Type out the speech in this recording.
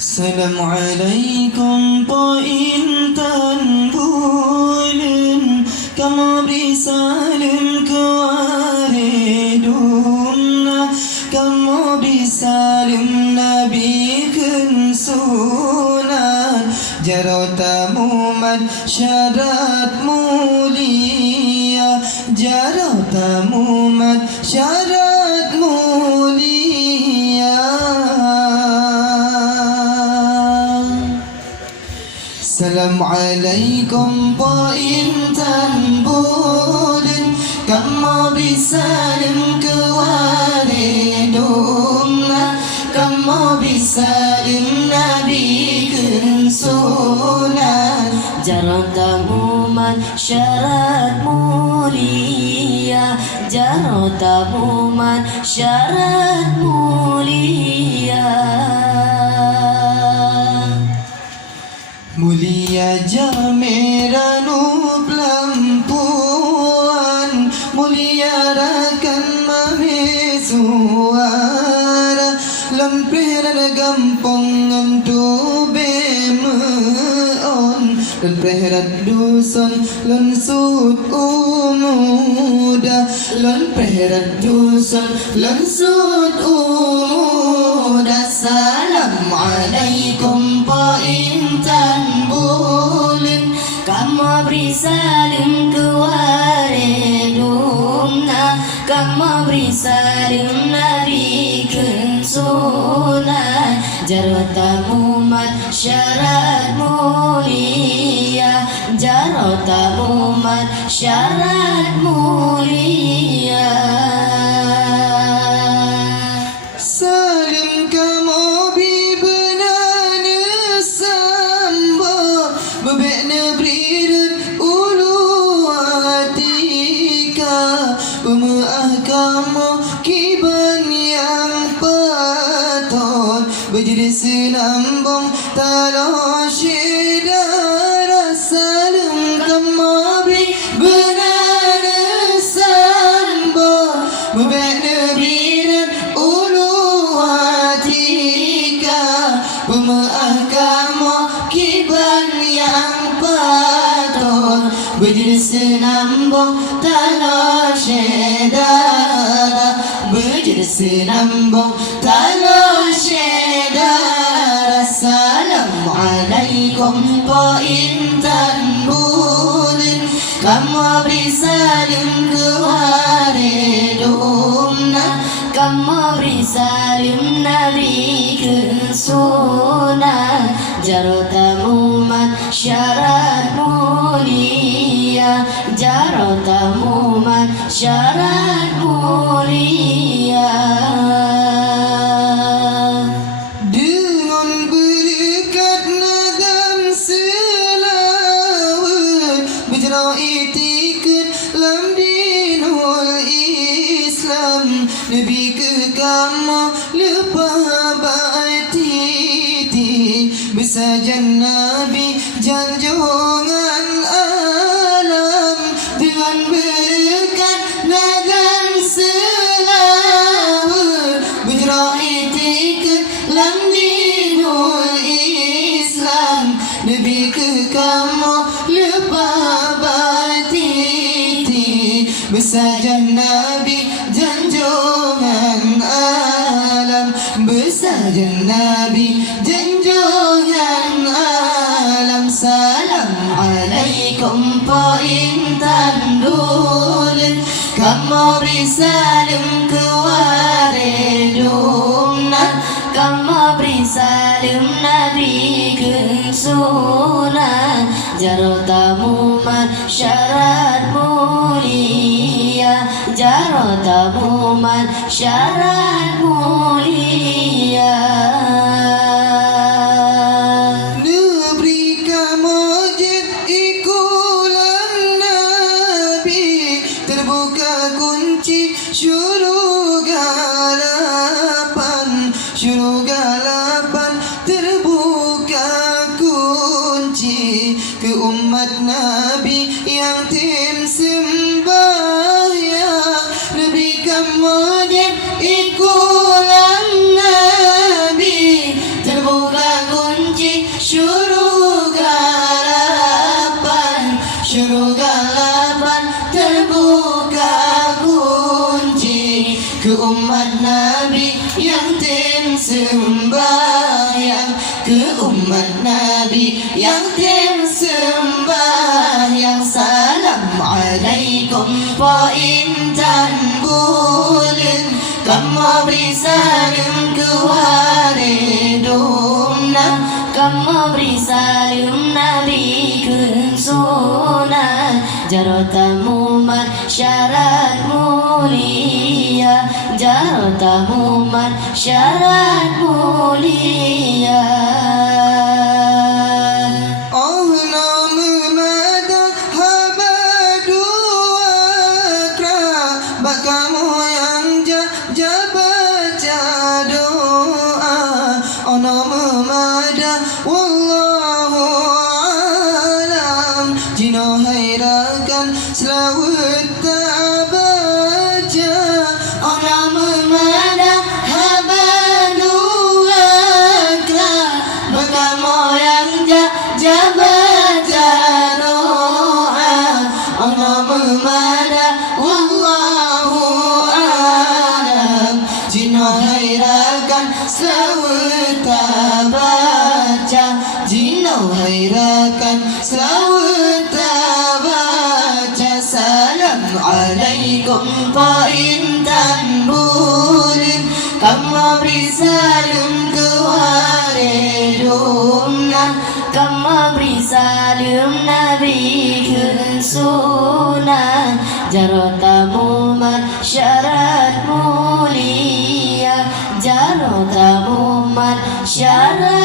Assalamualaikum po intan bulan, kamu beri salim ke waridumna, kamu beri salim Nabi kun sunan, jaratamu syarat mulia, jaratamu syarat mulia. Assalamualaikum po intan bulan, kamu bisalim ke waridumna, kamu bisalim Nabi kun sunan, jaratamu syarat mulia, jaratamu syarat mulia. Mulia jameranu pelampuan, mulia rakan mame suara, lemperan gampong antu bemeon, lemperan dusun lensut umuda, lemperan dusun lensut umuda. Assalamualaikum po intan bulan, Kamu beri salim ke waridumna, kamu beri salim Nabi kun sunan, jaratamu syarat mulia, jaratamu syarat mulia. salim kamu bibenana samba, bebekna berirat ulu atika, pemaah kamu kiban yang patut, berjadi senambung talah syedara. Salim kamu bibenana samba, bebekna berirat pemaah kamu kiban yang patut, berjadi senambung tanah syedara, berjadi senambung tanah syedara. Assalamualaikum po intan bulan, kamu beri salim ke waridumna, Kamu beri salim Nabi kun sunan, jaratamu syarat mulia, jaratamu syarat mulia. dengan berkat nadam selawat, berjarah itikad lam dinul Islam, Nabi ke kamu lepas batiti, bersajan Nabi janjungan alam, dengan berkat nadam selawat, berjarah itikad lam dinul Islam, Nabi ke kamu lepas batiti, bersajan Nabi janjungan alam, bersajan Nabi janjungan alam. Assalamualaikum po intan bulan, kamu beri salim ke waridumna, Kamu beri salim Nabi kun sunan, jaratamu syarat mulia, jaratamu syarat mulia. Neberi kamu jid ikulan Nabi, terbuka kunci syurga lapan, syurga lapan, terbuka kunci ke umat Nabi yang tim sembahyang. Neberi kamu jid ikulan Nabi, terbuka kunci sembahyang ke umat Nabi yang tim sembahyang. Salam alaikum wa intan bulan, kamu beri salam ke waridumna, kamu beri salam Nabi ke sunnah. Jarotamu masyarakat mulia, jarotamu masyarakat mulia. Oh nama madah habadua kerabat kamu yang baca doa. Oh nama madah wallahu alam, jino hairakan selawat tak baca. Oh nama madah habadua kerabat kamu yang baca doa. Oh nama madah wallahu alam, jino hairakan selawat tak baca, jino hairakan selawat tak baca. Salam alaikum wa intan bulan, kamu beri salam ke waridumna, kamu beri salam Nabi ke sunnah. Jarotamu masyarakat mulia, jarotamu masyarakat